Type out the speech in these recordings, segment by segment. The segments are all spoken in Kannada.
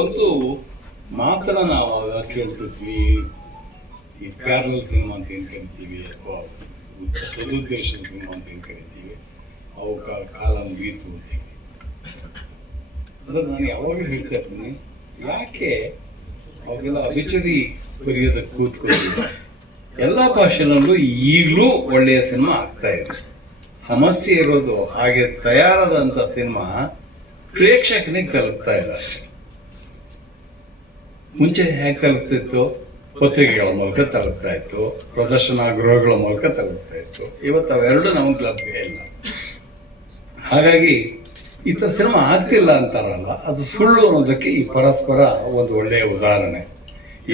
ಒಂದು ಮಾತನ್ನ ನಾವು ಆಗ ಕೇಳ್ತಿದ್ವಿ, ಈ ಪ್ಯಾರಲ್ ಸಿನಿಮಾ ಅಂತ ಏನ್ ಕರಿತೀವಿ ಅಥವಾ ಸದುದ್ದೇಶದ ಸಿನಿಮಾ ಅಂತ ಏನ್ ಕರಿತೀವಿ, ಅವು ಕಾಲ ಮುಗೀತು ಅಂತ ಹೇಳಿ. ಅಂದ್ರೆ ನಾನು ಯಾವಾಗಲೂ ಹೇಳ್ತಾ ಇರ್ತೀನಿ, ಯಾಕೆ ಅವಾಗೆಲ್ಲ ಅಭಿಚರಿ ಬರೆಯೋದಕ್ಕೆ ಕೂತ್ಕೊಂಡಿಲ್ಲ. ಎಲ್ಲ ಭಾಷೆನಲ್ಲೂ ಈಗಲೂ ಒಳ್ಳೆಯ ಸಿನಿಮಾ ಆಗ್ತಾ ಇದೆ. ಸಮಸ್ಯೆ ಇರೋದು ಹಾಗೆ ತಯಾರಾದಂಥ ಸಿನಿಮಾ ಪ್ರೇಕ್ಷಕನಿಗೆ ತಲುಪ್ತಾ ಇಲ್ಲ ಅಷ್ಟೇ. ಮುಂಚೆ ಹೇಗೆ ತಲುಪ್ತಿತ್ತು? ಪತ್ರಿಕೆಗಳ ಮೂಲಕ ತಲುಪ್ತಾ ಇತ್ತು, ಪ್ರದರ್ಶನ ಗೃಹಗಳ ಮೂಲಕ ತಲುಪ್ತಾ ಇತ್ತು. ಇವತ್ತು ಅವೆರಡು ನಮಗೆ ಲಭ್ಯ ಇಲ್ಲ. ಹಾಗಾಗಿ ಈ ಥರ ಸಿನಿಮಾ ಆಗ್ತಿಲ್ಲ ಅಂತಾರಲ್ಲ, ಅದು ಸುಳ್ಳು ಅನ್ನೋದಕ್ಕೆ ಈ ಪರಸ್ಪರ ಒಂದು ಒಳ್ಳೆಯ ಉದಾಹರಣೆ.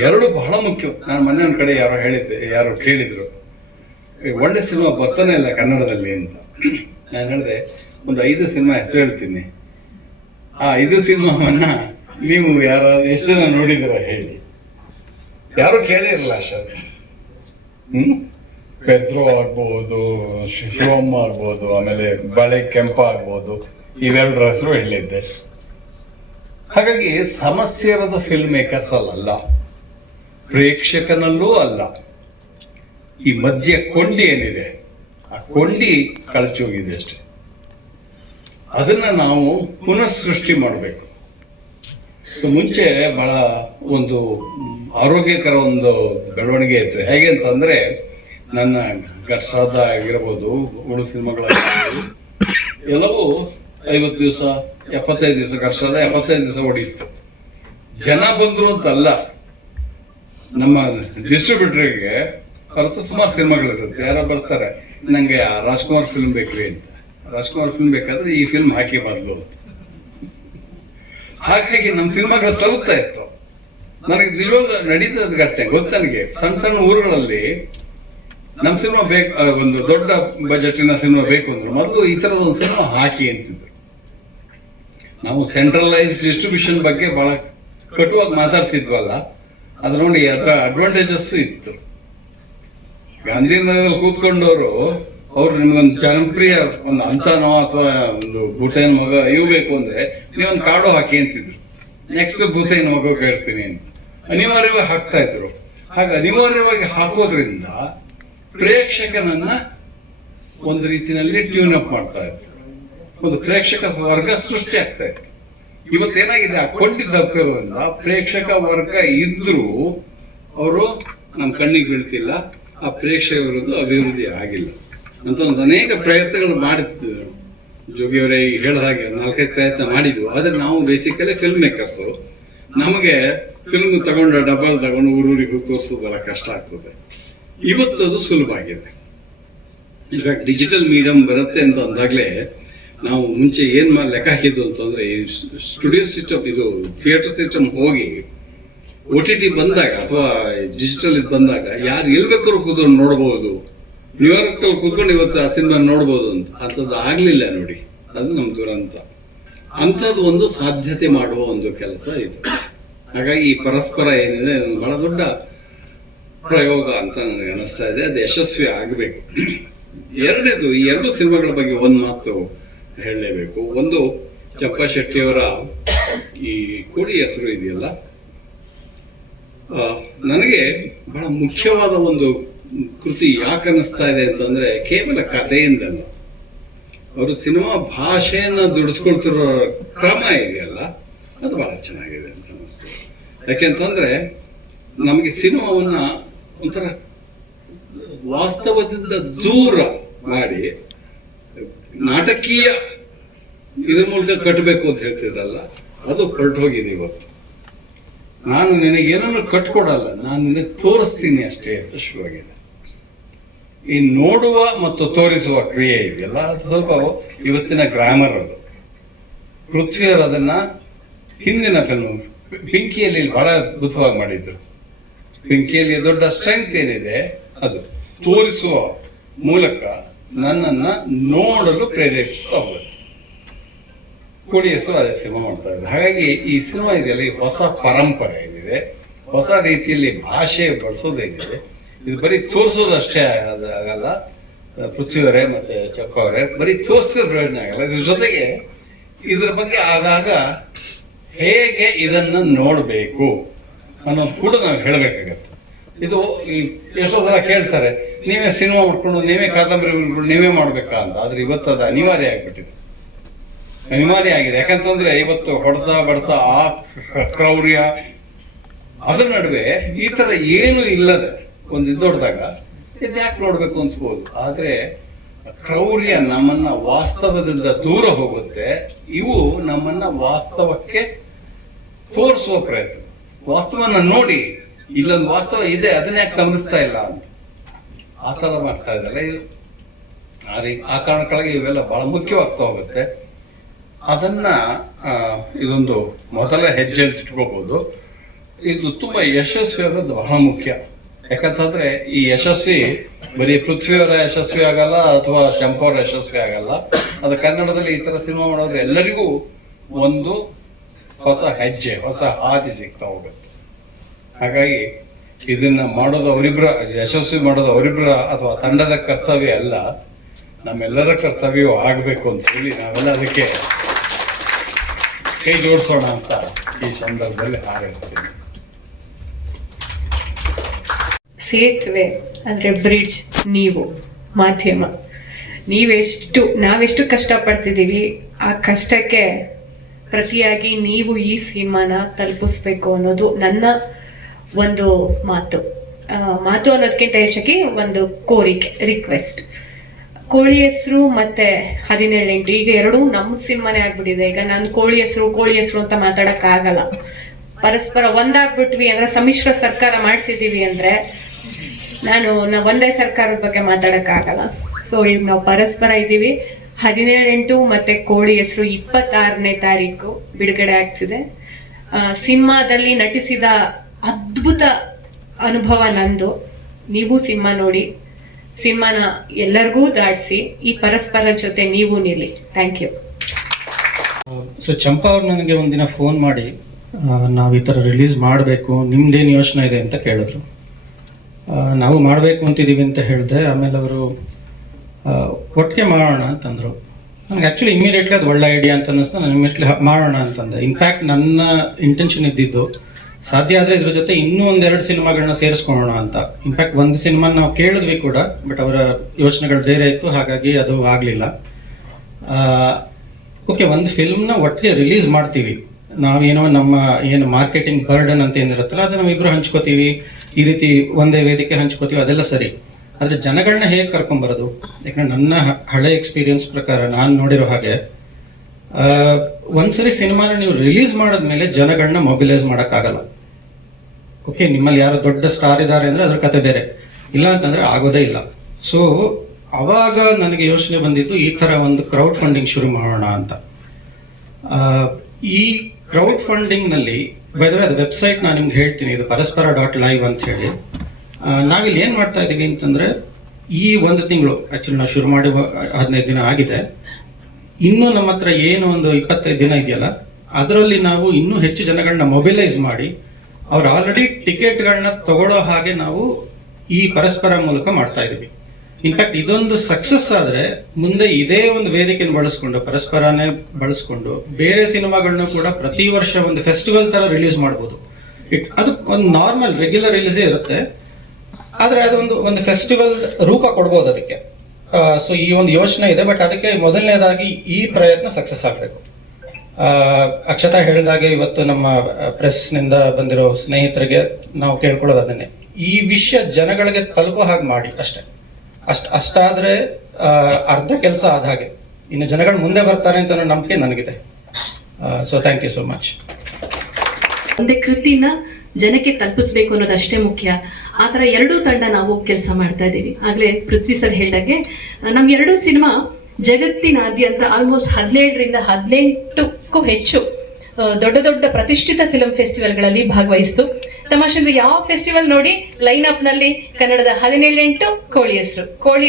ಎರಡು ಬಹಳ ಮುಖ್ಯ. ನಾನು ಮೊನ್ನೆ ಒಂದು ಕಡೆ ಯಾರೋ ಕೇಳಿದ್ರು, ಒಳ್ಳೆ ಸಿನಿಮಾ ಬರ್ತಾನೆ ಇಲ್ಲ ಕನ್ನಡದಲ್ಲಿ ಅಂತ. ನಾನು ಹೇಳಿದೆ, ಒಂದು 5 ಸಿನಿಮಾ ಹೆಸರು ಹೇಳ್ತೀನಿ, ಆ 5 ಸಿನಿಮಾವನ್ನ ನೀವು ಎಷ್ಟು ಜನ ನೋಡಿದಿರ ಹೇಳಿ. ಯಾರು ಕೇಳಿರಲ್ಲ ಅಷ್ಟೇ. ಪೆದ್ರೋ ಆಗ್ಬೋದು, ಶಿವಮ್ಮ ಆಗ್ಬೋದು, ಆಮೇಲೆ ಬಳೆ ಕೆಂಪ ಆಗ್ಬೋದು, ಇವೆರಡು ಹೆಸರು ಹೇಳಿದ್ದೆ. ಹಾಗಾಗಿ ಸಮಸ್ಯೆ ಇರೋದು ಫಿಲ್ಮ್ ಮೇಕರ್ಸ್ ಅಲ್ಲ, ಪ್ರೇಕ್ಷಕನಲ್ಲೂ ಅಲ್ಲ. ಈ ಮಧ್ಯ ಕೊಂಡಿ ಏನಿದೆ, ಆ ಕೊಂಡಿ ಕಳಚೋಗಿದೆ ಅಷ್ಟೆ. ಅದನ್ನ ನಾವು ಪುನಃ ಸೃಷ್ಟಿ ಮಾಡಬೇಕು. ಮುಂಚೆ ಬಹಳ ಒಂದು ಆರೋಗ್ಯಕರ ಒಂದು ಬೆಳವಣಿಗೆ ಇತ್ತು. ಹೇಗೆ ಅಂತಂದ್ರೆ, ನನ್ನ ಘಟ್ಸಾದ ಆಗಿರ್ಬೋದು, ಉಳು ಸಿನಿಮಾಗಳಾಗಿರ್ಬೋದು, ಎಲ್ಲವೂ 50 ದಿವಸ 75 ದಿವಸ, ಘಟ್ಸಾದ 75 ದಿವಸ ಹೊಡೆಯಿತ್ತು. ಜನ ಬಂದ್ರು ಅಂತಲ್ಲ, ನಮ್ಮ ಡಿಸ್ಟ್ರಿಬ್ಯೂಟರ್ಗೆ ಹೊರತು ಸುಮಾರು ಸಿನಿಮಾಗಳಿರುತ್ತೆ. ಯಾರೋ ಬರ್ತಾರೆ, ನಂಗೆ ರಾಜ್ಕುಮಾರ್ ಫಿಲ್ಮ್ ಬೇಕ್ರಿ ಅಂತ. ರಾಜ್ಕುಮಾರ್ ಫಿಲ್ಮ್ ಬೇಕಾದ್ರೆ ಈ ಫಿಲ್ಮ್ ಹಾಕಿ ಬದಲು. ಹಾಗಾಗಿ ನಮ್ಮ ಸಿನಿಮಾಗಳು ತಲುಪ್ತಾ ಇತ್ತು. ನನಗೆ ನಿಜವಾಗ್ಲೂ ನಡೀತದ ಅಷ್ಟೇ ಗೊತ್ತು. ನನಗೆ ಸಣ್ಣ ಸಣ್ಣ ಊರುಗಳಲ್ಲಿ ನಮ್ಮ ಸಿನಿಮಾ ಬೇಕು, ಒಂದು ದೊಡ್ಡ ಬಜೆಟಿನ ಸಿನಿಮಾ ಬೇಕು ಅಂದ್ರೆ ಮೊದಲು ಈ ಥರದ ಒಂದು ಸಿನಿಮಾ ಹಾಕಿ ಅಂತಿದ್ರು. ನಾವು ಸೆಂಟ್ರಲೈಸ್ ಡಿಸ್ಟ್ರಿಬ್ಯೂಷನ್ ಬಗ್ಗೆ ಬಹಳ ಕಟುವಾಗಿ ಮಾತಾಡ್ತಿದ್ವಲ್ಲ, ಅದು ನೋಡಿ ಅದರ ಅಡ್ವಾಂಟೇಜಸ್ ಇತ್ತು. ಗಾಂಧಿನಗರದಲ್ಲಿ ಕೂತ್ಕೊಂಡವರು ಅವ್ರು ನಿಮ್ಗೊಂದು ಜನಪ್ರಿಯ ಒಂದು ಅಂತನೋ ಅಥವಾ ಒಂದು ಭೂತೈನ ಮಗ ಇವು ಬೇಕು ಅಂದ್ರೆ ನೀವೊಂದು ಕಾಡು ಹಾಕಿ ಅಂತಿದ್ರು. ನೆಕ್ಸ್ಟ್ ಭೂತೈನ ಮಗ ಕೇಳ್ತೀನಿ ಅಂತ ಅನಿವಾರ್ಯವಾಗಿ ಹಾಕ್ತಾ ಇದ್ರು. ಹಾಗೆ ಅನಿವಾರ್ಯವಾಗಿ ಹಾಕೋದ್ರಿಂದ ಪ್ರೇಕ್ಷಕನನ್ನ ಒಂದು ರೀತಿಯಲ್ಲಿ ಟ್ಯೂನ್ ಅಪ್ ಮಾಡ್ತಾ ಇದ್ರು. ಒಂದು ಪ್ರೇಕ್ಷಕ ವರ್ಗ ಸೃಷ್ಟಿ ಆಗ್ತಾ ಇತ್ತು. ಇವತ್ತೇನಾಗಿದೆ, ಆ ಕೊಂಡಿ ತಪ್ಪಿರೋದ್ರಿಂದ ಪ್ರೇಕ್ಷಕ ವರ್ಗ ಇದ್ರೂ ಅವರು ನಮ್ಮ ಕಣ್ಣಿಗೆ ಬೀಳ್ತಿಲ್ಲ. ಆ ಪ್ರೇಕ್ಷಕ ವಿರುದ್ಧ ಅಭಿವೃದ್ಧಿ ಆಗಿಲ್ಲ ಅಂತ ಒಂದು ಅನೇಕ ಪ್ರಯತ್ನಗಳು ಮಾಡಿದ್ರು. ಜೋಗಿಯವರೇ ಹೇಳಿದ ಹಾಗೆ 4-5 ಪ್ರಯತ್ನ ಮಾಡಿದ್ವು. ಆದ್ರೆ ನಾವು ಬೇಸಿಕಲಿ ಫಿಲ್ಮ್ ಮೇಕರ್ಸು. ನಮಗೆ ಫಿಲ್ಮ್ ತಗೊಂಡು ಡಬಲ್ ತಗೊಂಡು ಊರೂರಿಗೆ ಹೋಗಿ ತೋರಿಸೋದು ಬಹಳ ಕಷ್ಟ ಆಗ್ತದೆ. ಇವತ್ತು ಅದು ಸುಲಭ ಆಗಿದೆ. ಇನ್ಫ್ಯಾಕ್ಟ್ ಡಿಜಿಟಲ್ ಮೀಡಿಯಂ ಬರುತ್ತೆ ಅಂತ ಅಂದಾಗಲೇ ನಾವು ಮುಂಚೆ ಏನ್ ಲೆಕ್ಕ ಹಾಕಿದ್ದು ಅಂತಂದ್ರೆ, ಸ್ಟುಡಿಯೋ ಸಿಸ್ಟಮ್, ಇದು ಥಿಯೇಟರ್ ಸಿಸ್ಟಮ್ ಹೋಗಿ OTT ಬಂದಾಗ ಅಥವಾ ಡಿಜಿಟಲ್ ಇದು ಬಂದಾಗ ಯಾರು ಎಲ್ಲಿ ಬೇಕಾದ್ರೂ ಕೂತ್ಕೊಂಡು ನೋಡ್ಬೋದು. ನ್ಯೂಯಾರ್ಕ್ ಅಲ್ಲಿ ಕೂತ್ಕೊಂಡು ಇವತ್ತು ಆ ಸಿನಿಮಾ ನೋಡ್ಬೋದು ಅಂತ. ಅಂಥದ್ದು ಆಗ್ಲಿಲ್ಲ ನೋಡಿ, ಅದು ನಮ್ ದುರಂತ. ಅಂಥದ್ದು ಒಂದು ಸಾಧ್ಯತೆ ಮಾಡುವ ಒಂದು ಕೆಲಸ ಇದು. ಹಾಗಾಗಿ ಈ ಪರಸ್ಪರ ಏನಿದೆ ಬಹಳ ದೊಡ್ಡ ಪ್ರಯೋಗ ಅಂತ ನನಗೆ ಅನಿಸ್ತಾ ಇದೆ. ಅದು ಯಶಸ್ವಿ ಆಗಬೇಕು. ಎರಡನೇದು, ಈ 2 ಸಿನಿಮಾಗಳ ಬಗ್ಗೆ ಒಂದು ಮಾತು ಹೇಳಲೇಬೇಕು. ಒಂದು, ಚಂಪಾ ಶೆಟ್ಟಿಯವರ ಈ ಕೋಡಿ ಹೆಸರು ಇದೆಯಲ್ಲ, ನನಗೆ ಬಹಳ ಮುಖ್ಯವಾದ ಒಂದು ಕೃತಿ. ಯಾಕೆ ಅನ್ನಿಸ್ತಾ ಇದೆ ಅಂತಂದ್ರೆ, ಕೇವಲ ಕಥೆಯಿಂದಲ್ಲ, ಅವರು ಸಿನಿಮಾ ಭಾಷೆಯನ್ನ ದುಡಿಸ್ಕೊಳ್ತಿರೋ ಕ್ರಮ ಇದೆಯಲ್ಲ, ಅದು ಬಹಳ ಚೆನ್ನಾಗಿದೆ ಅಂತ ಅನ್ನಿಸ್ತು. ಯಾಕೆಂತಂದ್ರೆ ನಮಗೆ ಸಿನಿಮಾವನ್ನ ಒಂಥರ ವಾಸ್ತವದಿಂದ ದೂರ ಮಾಡಿ ನಾಟಕೀಯ ಇದ್ರ ಮೂಲಕ ಕಟ್ಟಬೇಕು ಅಂತ ಹೇಳ್ತಿದ್ರಲ್ಲ, ಅದು ಹೊರಟೋಗಿದೆ ಇವತ್ತು. ನಾನು ನಿನಗೇನನ್ನು ಕಟ್ಕೊಡಲ್ಲ, ನಾನು ನಿನಗೆ ತೋರಿಸ್ತೀನಿ ಅಷ್ಟೇ ಅಂತ ಶುರುವಾಗಿದೆ. ಈ ನೋಡುವ ಮತ್ತು ತೋರಿಸುವ ಕ್ರಿಯೆ ಇದೆಯಲ್ಲ, ಅದು ಸ್ವಲ್ಪ ಇವತ್ತಿನ ಗ್ರಾಮರ್. ಅದು ಪೃಥ್ವಿಯವರು ಅದನ್ನ ಹಿಂದಿನ ಫಿಲ್ಮ್ ಪಿಂಕಿಯಲ್ಲಿ ಬಹಳ ಅದ್ಭುತವಾಗಿ ಮಾಡಿದ್ರು. ಪಿಂಕಿಯಲ್ಲಿ ದೊಡ್ಡ ಸ್ಟ್ರೆಂತ್ ಏನಿದೆ, ಅದು ತೋರಿಸುವ ಮೂಲಕ ನನ್ನನ್ನ ನೋಡಲು ಪ್ರೇರೇಪಿಸ್ತಾ ಹೋಗುತ್ತೆ. ಕೋಡಿ ಹೆಸರು ಅದೇ ಸಿನಿಮಾ ಮಾಡ್ತಾ ಇದ್ದಾರೆ. ಹಾಗಾಗಿ ಈ ಸಿನಿಮಾ ಇದೆಯಲ್ಲ, ಈ ಹೊಸ ಪರಂಪರೆ ಏನಿದೆ, ಹೊಸ ರೀತಿಯಲ್ಲಿ ಭಾಷೆ ಬಳಸೋದೇನಿದೆ, ಇದು ಬರೀ ತೋರಿಸೋದಷ್ಟೇ ಆಗಲ್ಲ. ಪೃಥ್ವಿಯವರೇ ಮತ್ತೆ ಚಕ್ಕ ಅವರೇ ಬರೀ ತೋರಿಸಿದ ಪ್ರಯೋಜನ ಆಗಲ್ಲ. ಇದ್ರ ಜೊತೆಗೆ ಇದ್ರ ಬಗ್ಗೆ ಆಗಾಗ ಹೇಗೆ ಇದನ್ನು ನೋಡಬೇಕು ಅನ್ನೋದು ಕೂಡ ನಾವು ಹೇಳಬೇಕಾಗತ್ತೆ. ಇದು ಈ ಎಷ್ಟೋ ಸಲ ಕೇಳ್ತಾರೆ, ನೀವೇ ಸಿನಿಮಾ ಮಾಡ್ಕೊಂಡು ನೀವೇ ಕಾದಂಬರಿ ನೀವೇ ಮಾಡ್ಬೇಕಾ ಅಂತ. ಆದ್ರೆ ಇವತ್ತು ಅದು ಅನಿವಾರ್ಯ ಆಗಿಬಿಟ್ಟಿದೆ, ಅನಿವಾರ್ಯ ಆಗಿದೆ. ಯಾಕಂತಂದ್ರೆ ಇವತ್ತು ಹೊಡೆತ ಬಡ್ತ ಆ ಕ್ರೌರ್ಯ ಅದರ ನಡುವೆ ಈ ತರ ಏನು ಇಲ್ಲದೆ ಒಂದು ಇದ್ದೊಡ್ದಾಗ ಇದು ಯಾಕೆ ನೋಡ್ಬೇಕು ಅನ್ಸ್ಬೋದು. ಆದ್ರೆ ಕ್ರೌರ್ಯ ನಮ್ಮನ್ನ ವಾಸ್ತವದಿಂದ ದೂರ ಹೋಗುತ್ತೆ, ಇವು ನಮ್ಮನ್ನ ವಾಸ್ತವಕ್ಕೆ ತೋರಿಸುವ ಪ್ರಯತ್ನ. ವಾಸ್ತವನ್ನ ನೋಡಿ ಇಲ್ಲೊಂದು ವಾಸ್ತವ ಇದೆ, ಅದನ್ನ ಯಾಕೆ ಗಮನಿಸ್ತಾ ಇಲ್ಲ ಅಂತ ಆ ತರ ಮಾಡ್ತಾ ಇದ್ದಾರೆ. ಆ ಕಾರಣಕ್ಕಾಗಿ ಇವೆಲ್ಲ ಬಹಳ ಮುಖ್ಯವಾಗ್ತಾ ಹೋಗುತ್ತೆ. ಅದನ್ನ ಇದೊಂದು ಮೊದಲ ಹೆಜ್ಜೆ ಅಂತ ಇಟ್ಕೋಬಹುದು. ಇದು ತುಂಬಾ ಯಶಸ್ವಿ ಆಗೋದು ಬಹಳ ಮುಖ್ಯ. ಯಾಕಂತಂದ್ರೆ ಈ ಯಶಸ್ವಿ ಬರೀ ಪೃಥ್ವಿಯವರ ಯಶಸ್ವಿ ಆಗಲ್ಲ ಅಥವಾ ಶಂಪವರ ಯಶಸ್ವಿ ಆಗಲ್ಲ. ಅದು ಕನ್ನಡದಲ್ಲಿ ಈ ತರ ಸಿನಿಮಾ ಮಾಡೋದ್ರೆ ಎಲ್ಲರಿಗೂ ಒಂದು ಹೊಸ ಹೆಜ್ಜೆ, ಹೊಸ ಹಾದಿ ಸಿಗ್ತಾ ಹೋಗುತ್ತೆ. ಹಾಗಾಗಿ ಇದನ್ನ ಮಾಡೋದು ಅವರಿಬ್ಬರ, ಯಶಸ್ವಿ ಮಾಡೋದು ಅವರಿಬ್ಬರ ಅಥವಾ ತಂಡದ ಕರ್ತವ್ಯ ಅಲ್ಲ, ನಮ್ಮೆಲ್ಲರ ಕರ್ತವ್ಯವೂ ಆಗಬೇಕು ಅಂತ ಹೇಳಿ ನಾವೆಲ್ಲ ಅದಕ್ಕೆ ಕೈ ಜೋಡಿಸೋಣ ಅಂತ ಈ ಸಂದರ್ಭದಲ್ಲಿ ಹಾರೈಸ್ತೀನಿ. ಸೇತುವೆ ಅಂದ್ರೆ ಬ್ರಿಡ್ಜ್, ನೀವು ಮಾಧ್ಯಮ, ನಾವೆಷ್ಟು ಕಷ್ಟಪಡ್ತಿದ್ದೀವಿ, ಆ ಕಷ್ಟಕ್ಕೆ ಪ್ರತಿಯಾಗಿ ನೀವು ಈ ಸಿನಿಮಾನ ತಲುಪಿಸ್ಬೇಕು ಅನ್ನೋದು ನನ್ನ ಒಂದು ಮಾತು ಅನ್ನೋದಕ್ಕಿಂತ ಹೆಚ್ಚಾಗಿ ಒಂದು ಕೋರಿಕೆ, ರಿಕ್ವೆಸ್ಟ್. ಕೋಳಿ ಹೆಸರು ಮತ್ತೆ 17 ಈಗ ಎರಡೂ ನಮ್ಮ ಸಿನಿಮಾನೇ ಆಗ್ಬಿಟ್ಟಿದೆ. ಈಗ ನಾನು ಕೋಳಿ ಹೆಸರು ಅಂತ ಮಾತಾಡಕ್ ಆಗಲ್ಲ. ಪರಸ್ಪರ ಒಂದಾಗ್ಬಿಟ್ವಿ ಅಂದ್ರೆ, ಸಮ್ಮಿಶ್ರ ಸರ್ಕಾರ ಮಾಡ್ತಿದೀವಿ ಅಂದ್ರೆ ನಾವು ಒಂದೇ ಸರ್ಕಾರದ ಬಗ್ಗೆ ಮಾತಾಡಕ್ ಆಗಲ್ಲ. ಸೊ ಈಗ ನಾವು ಪರಸ್ಪರ ಇದ್ದೀವಿ. 17 ಮತ್ತೆ ಕೋಳಿ ಹೆಸರು 26ನೇ ತಾರೀಕು ಬಿಡುಗಡೆ ಆಗ್ತಿದೆ. ಸಿನಿಮಾದಲ್ಲಿ ನಟಿಸಿದ ಅದ್ಭುತ ಅನುಭವ ನಂದು. ನೀವು ಸಿನಿಮಾ ನೋಡಿ, ಸಿನಿಮಾನ ಎಲ್ಲರಿಗೂ ದಾಟಿಸಿ, ಈ ಪರಸ್ಪರ ಜೊತೆ ನೀವು ನಿಲ್ಲಿ. Thank you. ಸೊ ಚಂಪಾ ಅವ್ರು ನನಗೆ ಒಂದಿನ ಫೋನ್ ಮಾಡಿ ನಾವು ಈ ಥರ ರಿಲೀಸ್ ಮಾಡಬೇಕು, ನಿಮ್ದೇನು ಯೋಚನೆ ಇದೆ ಅಂತ ಕೇಳಿದ್ರು. ನಾವು ಮಾಡಬೇಕು ಅಂತಿದ್ದೀವಿ ಅಂತ ಹೇಳಿದೆ. ಆಮೇಲೆ ಅವರು ಒಟ್ಟಿಗೆ ಮಾಡೋಣ ಅಂತಂದರು. ನನಗೆ ಆ್ಯಕ್ಚುಲಿ ಇಮಿಡಿಯೇಟ್ಲಿ ಅದು ಒಳ್ಳೆ ಐಡಿಯಾ ಅಂತ ಅನ್ನಿಸ್ತು. ನಾನು ಇಮಿಡಿಯೇಟ್ಲಿ ಮಾಡೋಣ ಅಂತಂದೆ. ಇನ್ಫ್ಯಾಕ್ಟ್ ನನ್ನ ಇಂಟೆನ್ಷನ್ ಇದ್ದಿದ್ದು ಸಾಧ್ಯ ಆದರೆ ಇದ್ರ ಜೊತೆ ಇನ್ನೂ 1-2 ಸಿನಿಮಾಗಳನ್ನ ಸೇರಿಸ್ಕೊಳ್ಳೋಣ ಅಂತ. ಇನ್ಫ್ಯಾಕ್ಟ್ ಒಂದು ಸಿನಿಮಾ ನಾವು ಕೇಳಿದ್ವಿ ಕೂಡ, ಬಟ್ ಅವರ ಯೋಚನೆಗಳು ಬೇರೆ ಇತ್ತು, ಹಾಗಾಗಿ ಅದು ಆಗಲಿಲ್ಲ. ಓಕೆ, ಒಂದು ಫಿಲ್ಮ್ನ ಒಟ್ಟಿಗೆ ರಿಲೀಸ್ ಮಾಡ್ತೀವಿ, ನಾವೇನೋ ನಮ್ಮ ಏನು ಮಾರ್ಕೆಟಿಂಗ್ ಬರ್ಡನ್ ಅಂತ ಏನಿರುತ್ತಲ್ಲ ಅದು ನಾವಿಬ್ರು ಹಂಚ್ಕೋತೀವಿ, ಈ ರೀತಿ ಒಂದೇ ವೇದಿಕೆ ಹಂಚ್ಕೋತೀವಿ, ಅದೆಲ್ಲ ಸರಿ. ಆದರೆ ಜನಗಳನ್ನ ಹೇಗೆ ಕರ್ಕೊಂಬರೋದು? ಯಾಕಂದ್ರೆ ನನ್ನ ಹಳೆ ಎಕ್ಸ್ಪೀರಿಯನ್ಸ್ ಪ್ರಕಾರ ನಾನು ನೋಡಿರೋ ಹಾಗೆ, ಒಂದ್ಸರಿ ಸಿನಿಮಾನ ನೀವು ರಿಲೀಸ್ ಮಾಡಿದ್ಮೇಲೆ ಜನಗಳನ್ನ ಮೊಬಿಲೈಸ್ ಮಾಡೋಕ್ಕಾಗಲ್ಲ. ಓಕೆ, ನಿಮ್ಮಲ್ಲಿ ಯಾರೋ ದೊಡ್ಡ ಸ್ಟಾರ್ ಇದ್ದಾರೆ ಅಂದರೆ ಅದ್ರ ಕತೆ ಬೇರೆ, ಇಲ್ಲ ಅಂತಂದರೆ ಆಗೋದೇ ಇಲ್ಲ. ಸೊ ಅವಾಗ ನನಗೆ ಯೋಚನೆ ಬಂದಿದ್ದು ಈ ಥರ ಒಂದು ಕ್ರೌಡ್ ಫಂಡಿಂಗ್ ಶುರು ಮಾಡೋಣ ಅಂತ. ಈ ಕ್ರೌಡ್ ಫಂಡಿಂಗ್ನಲ್ಲಿ ಅದು ವೆಬ್ಸೈಟ್ ನಾನು ನಿಮ್ಗೆ ಹೇಳ್ತೀನಿ, ಇದು ಪರಸ್ಪರ.live ಅಂತ ಹೇಳಿ. ನಾವಿಲ್ಲಿ ಏನು ಮಾಡ್ತಾ ಇದ್ದೀವಿ ಅಂತಂದರೆ, ಈ ಒಂದು ತಿಂಗಳು ಆ್ಯಕ್ಚುಲಿ ನಾವು ಶುರು ಮಾಡಿ 15 ದಿನ ಆಗಿದೆ. ಇನ್ನೂ ನಮ್ಮ ಹತ್ರ ಏನು ಒಂದು 25 ದಿನ ಇದೆಯಲ್ಲ, ಅದರಲ್ಲಿ ನಾವು ಇನ್ನೂ ಹೆಚ್ಚು ಜನಗಳನ್ನ ಮೊಬಿಲೈಸ್ ಮಾಡಿ ಅವ್ರು ಆಲ್ರೆಡಿ ಟಿಕೆಟ್ಗಳನ್ನ ತಗೊಳ್ಳೋ ಹಾಗೆ ನಾವು ಈ ಪರಸ್ಪರ ಮೂಲಕ ಮಾಡ್ತಾ ಇದ್ದೀವಿ. ಇನ್ಫ್ಯಾಕ್ಟ್ ಇದೊಂದು ಸಕ್ಸಸ್ ಆದರೆ ಮುಂದೆ ಇದೇ ಒಂದು ವೇದಿಕೆಯನ್ನು ಬಳಸ್ಕೊಂಡು, ಪರಸ್ಪರನೇ ಬಳಸ್ಕೊಂಡು ಬೇರೆ ಸಿನಿಮಾಗಳನ್ನ ಕೂಡ ಪ್ರತಿ ವರ್ಷ ಒಂದು ಫೆಸ್ಟಿವಲ್ ತರ ರಿಲೀಸ್ ಮಾಡ್ಬೋದು. ಅದು ಒಂದು ನಾರ್ಮಲ್ ರೆಗ್ಯುಲರ್ ರಿಲೀಸೇ ಇರುತ್ತೆ, ಆದರೆ ಒಂದು ಫೆಸ್ಟಿವಲ್ ರೂಪ ಕೊಡ್ಬೋದು ಅದಕ್ಕೆ. ಸೊ ಈ ಒಂದು ಯೋಚನೆ ಇದೆ, ಬಟ್ ಅದಕ್ಕೆ ಮೊದಲನೇದಾಗಿ ಈ ಪ್ರಯತ್ನ ಸಕ್ಸಸ್ ಆಗಬೇಕು. ಅಕ್ಷತಾ ಹೇಳಿದಾಗೆ ಇವತ್ತು ನಮ್ಮ ಪ್ರೆಸ್ನಿಂದ ಬಂದಿರೋ ಸ್ನೇಹಿತರಿಗೆ ನಾವು ಕೇಳ್ಕೊಳ್ಳೋದು ಅದನ್ನೇ, ಈ ವಿಷಯ ಜನಗಳಿಗೆ ತಲುಪೋ ಹಾಗೆ ಮಾಡಿ ಅಷ್ಟಾದ್ರೆ ಅರ್ಧ ಕೆಲಸ ಆದ ಹಾಗೆ. ಇನ್ನು ಜನಗಳು ಮುಂದೆ ಬರ್ತಾರೆ ಅಂತ ನಂಬಿಕೆ ನನಗಿದೆ. So thank you so much. ಒಂದೇ ಕೃತಿನ ಜನಕ್ಕೆ ತಲುಪಿಸ್ಬೇಕು ಅನ್ನೋದು ಅಷ್ಟೇ ಮುಖ್ಯ. ಆ ಥರ ಎರಡೂ ತಂಡ ನಾವು ಕೆಲಸ ಮಾಡ್ತಾ ಇದ್ದೀವಿ. ಆಗಲೇ ಪೃಥ್ವಿ ಸರ್ ಹೇಳಿದಾಗೆ ನಮ್ಮ ಎರಡೂ ಸಿನಿಮಾ ಜಗತ್ತಿನಾದ್ಯಂತ ಆಲ್ಮೋಸ್ಟ್ 17ರಿಂದ 18ಕ್ಕೂ ಹೆಚ್ಚು ದೊಡ್ಡ ದೊಡ್ಡ ಪ್ರತಿಷ್ಠಿತ ಫಿಲ್ಮ್ ಫೆಸ್ಟಿವಲ್ಗಳಲ್ಲಿ ಭಾಗವಹಿಸಿತು. ತಮಾಷೆ ಅಂದ್ರೆ ಯಾವ ಫೆಸ್ಟಿವಲ್ ನೋಡಿ ಲೈನ್ ಅಪ್ ನಲ್ಲಿ ಕನ್ನಡದ 17 ಕೋಳಿ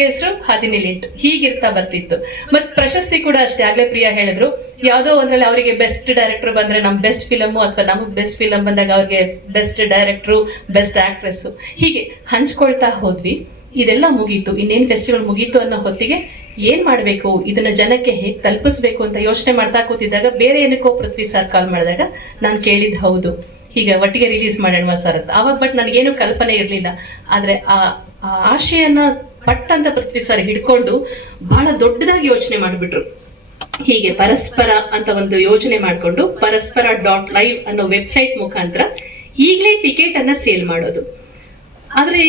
ಹೆಸರು 17 ಹೀಗಿರ್ತಾ ಬರ್ತಿತ್ತು. ಮತ್ ಪ್ರಶಸ್ತಿ ಕೂಡ ಅಷ್ಟೇ. ಆಗ್ಲೇ ಪ್ರಿಯಾ ಹೇಳಿದ್ರು, ಯಾವ್ದೋ ಒಂದ್ರಲ್ಲಿ ಅವರಿಗೆ ಬೆಸ್ಟ್ ಡೈರೆಕ್ಟರ್ ಬಂದ್ರೆ ನಮ್ ಬೆಸ್ಟ್ ಫಿಲಮ್, ಅಥವಾ ನಮಗ್ ಬೆಸ್ಟ್ ಫಿಲಮ್ ಬಂದಾಗ ಅವ್ರಿಗೆ ಬೆಸ್ಟ್ ಡೈರೆಕ್ಟ್ರು, ಬೆಸ್ಟ್ ಆಕ್ಟ್ರೆಸ್, ಹೀಗೆ ಹಂಚ್ಕೊಳ್ತಾ ಹೋದ್ವಿ. ಇದೆಲ್ಲ ಮುಗೀತು, ಇನ್ನೇನ್ ಫೆಸ್ಟಿವಲ್ ಮುಗೀತು ಅನ್ನೋ ಹೊತ್ತಿಗೆ ಏನ್ ಮಾಡ್ಬೇಕು, ಇದನ್ನ ಜನಕ್ಕೆ ಹೇಗೆ ತಲುಪಿಸ್ಬೇಕು ಅಂತ ಯೋಚನೆ ಮಾಡ್ತಾ ಕೂತಿದ್ದಾಗ ಬೇರೆ ಏನಕ್ಕೋ ಪೃಥ್ವಿ ಸರ್ ಕಾಲ್ ಮಾಡಿದಾಗ ನಾನು ಕೇಳಿದ್ ಹೌದು ಈಗ ಒಟ್ಟಿಗೆ ರಿಲೀಸ್ ಮಾಡೋಣ ಸರ್ ಅಂತ. ಅವಾಗ ಬಟ್ ನನಗೇನು ಕಲ್ಪನೆ ಇರಲಿಲ್ಲ. ಆದ್ರೆ ಆ ಆಶೆಯನ್ನ ಪಟ್ಟಂತ ಪೃಥ್ವಿ ಸರ್ ಹಿಡ್ಕೊಂಡು ಬಹಳ ದೊಡ್ಡದಾಗಿ ಯೋಚನೆ ಮಾಡಿಬಿಟ್ರು. ಹೀಗೆ ಪರಸ್ಪರ ಅಂತ ಒಂದು ಯೋಜನೆ ಮಾಡಿಕೊಂಡು parasparah.live ಅನ್ನೋ ವೆಬ್ಸೈಟ್ ಮುಖಾಂತರ ಈಗಲೇ ಟಿಕೆಟ್ ಅನ್ನ ಸೇಲ್ ಮಾಡೋದು. ಆದ್ರೆ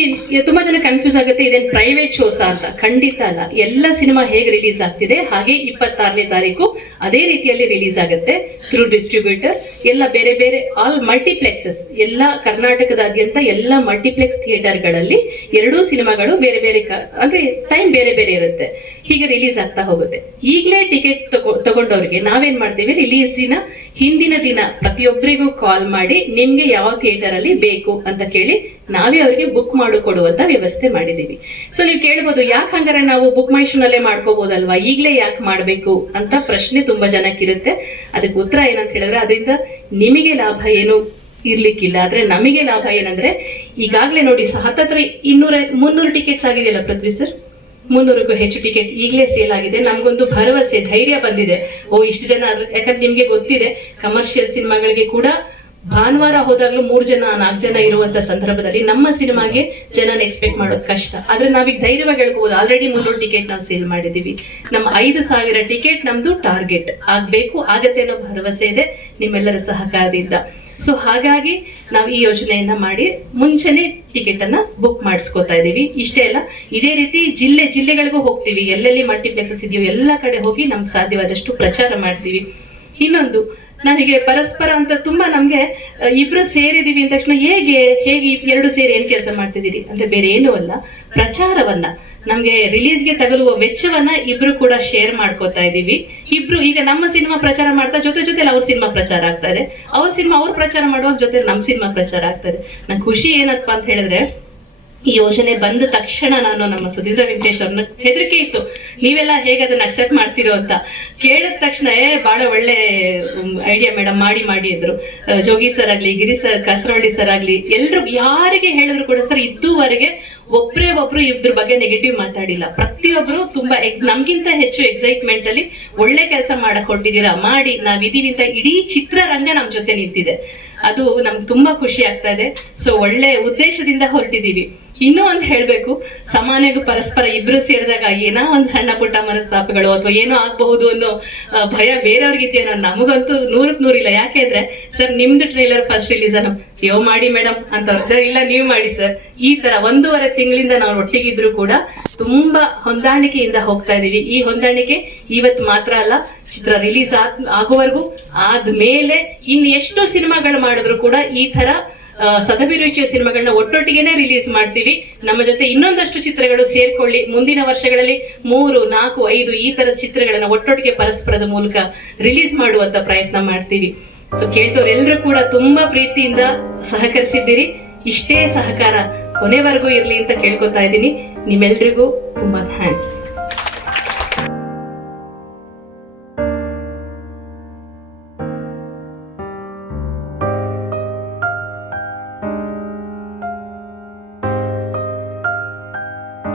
ತುಂಬಾ ಜನ ಕನ್ಫ್ಯೂಸ್ ಆಗುತ್ತೆ, ಇದೇನ್ ಪ್ರೈವೇಟ್ ಶೋಸಾ ಅಂತ. ಖಂಡಿತ ಅಲ್ಲ. ಎಲ್ಲ ಸಿನಿಮಾ ಹೇಗೆ ರಿಲೀಸ್ ಆಗ್ತಿದೆ ಹಾಗೆ 26ನೇ ತಾರೀಕು ಅದೇ ರೀತಿಯಲ್ಲಿ ರಿಲೀಸ್ ಆಗುತ್ತೆ ಥ್ರೂ ಡಿಸ್ಟ್ರಿಬ್ಯೂಟರ್. ಎಲ್ಲ ಬೇರೆ ಬೇರೆ ಆಲ್ ಮಲ್ಟಿಪ್ಲೆಕ್ಸಸ್, ಎಲ್ಲ ಕರ್ನಾಟಕದಾದ್ಯಂತ ಎಲ್ಲ ಮಲ್ಟಿಪ್ಲೆಕ್ಸ್ ಥಿಯೇಟರ್ಗಳಲ್ಲಿ ಎರಡೂ ಸಿನಿಮಾಗಳು ಬೇರೆ ಬೇರೆ ಅಂದ್ರೆ ಟೈಮ್ ಬೇರೆ ಬೇರೆ ಇರುತ್ತೆ. ಹೀಗೆ ರಿಲೀಸ್ ಆಗ್ತಾ ಹೋಗುತ್ತೆ. ಈಗಲೇ ಟಿಕೆಟ್ ತಗೊಂಡವ್ರಿಗೆ ನಾವೇನ್ ಮಾಡ್ತೀವಿ, ರಿಲೀಸಿನ ಹಿಂದಿನ ದಿನ ಪ್ರತಿಯೊಬ್ಬರಿಗೂ ಕಾಲ್ ಮಾಡಿ ನಿಮ್ಗೆ ಯಾವ ಥಿಯೇಟರ್ ಅಲ್ಲಿ ಬೇಕು ಅಂತ ಕೇಳಿ ನಾವೇ ಅವರಿಗೆ ಬುಕ್ ಮಾಡಿಕೊಡುವಂತ ವ್ಯವಸ್ಥೆ ಮಾಡಿದೀವಿ. ಸೊ ನೀವು ಕೇಳ್ಬೋದು, ಯಾಕೆ ಹಂಗಾರೆ ನಾವು ಬುಕ್ ಮೈ ಶೋ ನಲ್ಲೇ ಮಾಡ್ಕೋಬಹುದಲ್ವಾ, ಈಗಲೇ ಯಾಕೆ ಮಾಡ್ಬೇಕು ಅಂತ ಪ್ರಶ್ನೆ ತುಂಬಾ ಜನಕ್ಕಿರುತ್ತೆ. ಅದಕ್ಕೆ ಉತ್ತರ ಏನಂತ ಹೇಳಿದ್ರೆ, ಅದರಿಂದ ನಿಮಗೆ ಲಾಭ ಏನು ಇರ್ಲಿಕ್ಕಿಲ್ಲ, ಆದ್ರೆ ನಮಗೆ ಲಾಭ ಏನಂದ್ರೆ ಈಗಾಗ್ಲೇ ನೋಡಿ ಹತ್ತತ್ರ 300 ಟಿಕೆಟ್ಸ್ ಆಗಿದೆಯಲ್ಲ ಪೃಥ್ವಿ ಸರ್, 300ಕ್ಕೂ ಹೆಚ್ಚು ಟಿಕೆಟ್ ಈಗಲೇ ಸೇಲ್ ಆಗಿದೆ. ನಮ್ಗೊಂದು ಭರವಸೆ, ಧೈರ್ಯ ಬಂದಿದೆ. ಇಷ್ಟು ಜನ, ಯಾಕಂದ್ರೆ ನಿಮ್ಗೆ ಗೊತ್ತಿದೆ ಕಮರ್ಷಿಯಲ್ ಸಿನಿಮಾಗಳಿಗೆ ಕೂಡ ಭಾನುವಾರ ಹೋದಾಗ್ಲೂ 3 ಜನ 4 ಜನ ಇರುವಂತ ಸಂದರ್ಭದಲ್ಲಿ ನಮ್ಮ ಸಿನಿಮಾಗೆ ಜನನ ಎಕ್ಸ್ಪೆಕ್ಟ್ ಮಾಡೋದು ಕಷ್ಟ. ಆದ್ರೆ ನಾವೀಗ ಧೈರ್ಯವಾಗಿ ಹೇಳ್ಕೋಬಹುದು, ಆಲ್ರೆಡಿ 300 ಟಿಕೆಟ್ ನಾವು ಸೇಲ್ ಮಾಡಿದೀವಿ. ನಮ್ಮ 5,000 ಟಿಕೆಟ್ ನಮ್ದು ಟಾರ್ಗೆಟ್ ಆಗ್ಬೇಕು, ಆಗತ್ತೆ ಅನ್ನೋ ಭರವಸೆ ಇದೆ ನಿಮ್ಮೆಲ್ಲರ ಸಹಕಾರದಿಂದ. ಸೊ ಹಾಗಾಗಿ ನಾವು ಈ ಯೋಜನೆಯನ್ನ ಮಾಡಿ ಮುಂಚೆನೆ ಟಿಕೆಟ್ ಅನ್ನ ಬುಕ್ ಮಾಡಿಸ್ಕೊತಾ ಇದೀವಿ. ಇಷ್ಟೇ ಅಲ್ಲ, ಇದೇ ರೀತಿ ಜಿಲ್ಲೆಗಳಿಗೂ ಹೋಗ್ತೀವಿ. ಎಲ್ಲೆಲ್ಲಿ ಮಲ್ಟಿಪ್ಲೆಕ್ಸಸ್ ಇದೆಯೋ ಎಲ್ಲ ಕಡೆ ಹೋಗಿ ನಮ್ಗೆ ಸಾಧ್ಯವಾದಷ್ಟು ಪ್ರಚಾರ ಮಾಡ್ತೀವಿ. ಇನ್ನೊಂದು, ನಾವೀಗ ಪರಸ್ಪರ ಅಂತ ತುಂಬಾ ನಮ್ಗೆ ಇಬ್ರು ಸೇರಿದೀವಿ ಅಂದ ತಕ್ಷಣ ಹೇಗೆ ಎರಡು ಸೇರಿ ಏನ್ ಕೆಲಸ ಮಾಡ್ತಿದ್ದೀರಿ ಅಂದ್ರೆ ಬೇರೆ ಏನೂ ಅಲ್ಲ, ಪ್ರಚಾರವನ್ನ ನಮ್ಗೆ ರಿಲೀಸ್ಗೆ ತಗಲುವ ವೆಚ್ಚವನ್ನ ಇಬ್ರು ಕೂಡ ಶೇರ್ ಮಾಡ್ಕೋತಾ ಇದೀವಿ. ಇಬ್ರು ಈಗ ನಮ್ಮ ಸಿನಿಮಾ ಪ್ರಚಾರ ಮಾಡ್ತಾ ಜೊತೆಲಿ ಅವ್ರ ಸಿನಿಮಾ ಪ್ರಚಾರ ಆಗ್ತಾ ಇದೆ, ಅವ್ರ ಸಿನಿಮಾ ಅವ್ರು ಪ್ರಚಾರ ಮಾಡುವಾಗ ಜೊತೆ ನಮ್ಮ ಸಿನಿಮಾ ಪ್ರಚಾರ ಆಗ್ತಾ ಇದೆ. ನನ್ ಖುಷಿ ಏನಪ್ಪಾ ಅಂತ ಹೇಳಿದ್ರೆ, ಈ ಯೋಜನೆ ಬಂದ ತಕ್ಷಣ ನಾನು ನಮ್ಮ ಸುಧೀಂದ್ರ ವೆಂಕಟೇಶ್ ಅವ್ರನ್ನ ಹೆದರಿಕೆ ಇತ್ತು, ನೀವೆಲ್ಲ ಹೇಗೆ ಅದನ್ನ ಅಕ್ಸೆಪ್ಟ್ ಮಾಡ್ತಿರೋ ಅಂತ. ಕೇಳಿದ ತಕ್ಷಣ ಬಹಳ ಒಳ್ಳೆ ಐಡಿಯಾ ಮೇಡಮ್, ಮಾಡಿ ಇದ್ರು. ಜೋಗಿ ಸರ್ ಆಗ್ಲಿ, ಗಿರಿ ಸರ್, ಕಾಸರವಳ್ಳಿ ಸರ್ ಆಗ್ಲಿ, ಎಲ್ರು ಯಾರಿಗೆ ಹೇಳಿದ್ರು ಕೂಡ ಸರ್ ಇದುವರೆಗೆ ಒಬ್ರು ಇದ್ರ ಬಗ್ಗೆ ನೆಗೆಟಿವ್ ಮಾತಾಡಿಲ್ಲ. ಪ್ರತಿಯೊಬ್ರು ತುಂಬಾ ನಮ್ಗಿಂತ ಹೆಚ್ಚು ಎಕ್ಸೈಟ್ಮೆಂಟ್ ಅಲ್ಲಿ ಒಳ್ಳೆ ಕೆಲಸ ಮಾಡಕ್ ಹೊರಟಿದ್ದೀರಾ, ಮಾಡಿ ನಾವಿದೀವಿ ಅಂತ ಇಡೀ ಚಿತ್ರರಂಗ ನಮ್ ಜೊತೆ ನಿಂತಿದೆ. ಅದು ನಮ್ಗೆ ತುಂಬಾ ಖುಷಿ ಆಗ್ತಾ ಇದೆ. ಸೊ ಒಳ್ಳೆ ಉದ್ದೇಶದಿಂದ ಹೊರಟಿದೀವಿ. ಇನ್ನೂ ಒಂದು ಹೇಳ್ಬೇಕು, ಸಮಾನೆಗೂ ಪರಸ್ಪರ ಇಬ್ರು ಸೇರಿದಾಗ ಏನೋ ಒಂದು ಸಣ್ಣ ಪುಟ್ಟ ಮನಸ್ತಾಪಗಳು ಅಥವಾ ಏನೋ ಆಗ್ಬಹುದು ಅನ್ನೋ ಭಯ ಬೇರೆಯವ್ರಿಗಿದೆಯೋ, ನಮಗಂತೂ 100ಕ್ಕೆ 100 ಇಲ್ಲ. ಯಾಕೆ ಅಂದ್ರೆ ಸರ್ ನಿಮ್ದು ಟ್ರೈಲರ್ ಫಸ್ಟ್ ರಿಲೀಸ್ ಅಯ್ಯೋ ಮಾಡಿ ಮೇಡಮ್ ಅಂತ, ಇಲ್ಲ ನೀವು ಮಾಡಿ ಸರ್, ಈ ತರ 1.5 ತಿಂಗಳಿಂದ ನಾವು ಒಟ್ಟಿಗಿದ್ರು ಕೂಡ ತುಂಬಾ ಹೊಂದಾಣಿಕೆಯಿಂದ ಹೋಗ್ತಾ ಇದೀವಿ. ಈ ಹೊಂದಾಣಿಕೆ ಇವತ್ತು ಮಾತ್ರ ಅಲ್ಲ, ಚಿತ್ರ ರಿಲೀಸ್ ಆಗುವವರೆಗೂ ಆದ್ಮೇಲೆ ಇನ್ನು ಎಷ್ಟು ಸಿನಿಮಾಗಳು ಮಾಡಿದ್ರು ಕೂಡ ಈ ತರ ಸದಭಿರುಚಿಯ ಸಿನಿಮಾಗಳನ್ನ ಒಟ್ಟೊಟ್ಟಿಗೆನೆ ರಿಲೀಸ್ ಮಾಡ್ತೀವಿ. ನಮ್ಮ ಜೊತೆ ಇನ್ನೊಂದಷ್ಟು ಚಿತ್ರಗಳು ಸೇರ್ಕೊಳ್ಳಿ. ಮುಂದಿನ ವರ್ಷಗಳಲ್ಲಿ 3, 4, 5 ಈ ತರ ಚಿತ್ರಗಳನ್ನ ಒಟ್ಟೊಟ್ಟಿಗೆ ಪರಸ್ಪರದ ಮೂಲಕ ರಿಲೀಸ್ ಮಾಡುವಂತ ಪ್ರಯತ್ನ ಮಾಡ್ತೀವಿ. ಸೊ ಕೇಳ್ತವ್ರೆಲ್ಲರೂ ಕೂಡ ತುಂಬಾ ಪ್ರೀತಿಯಿಂದ ಸಹಕರಿಸಿದ್ದೀರಿ. ಇಷ್ಟೇ ಸಹಕಾರ ಕೊನೆವರೆಗೂ ಇರ್ಲಿ ಅಂತ ಕೇಳ್ಕೊತಾ ಇದ್ದೀನಿ. ನಿಮ್ಮೆಲ್ರಿಗೂ ತುಂಬಾ ಥ್ಯಾಂಕ್ಸ್.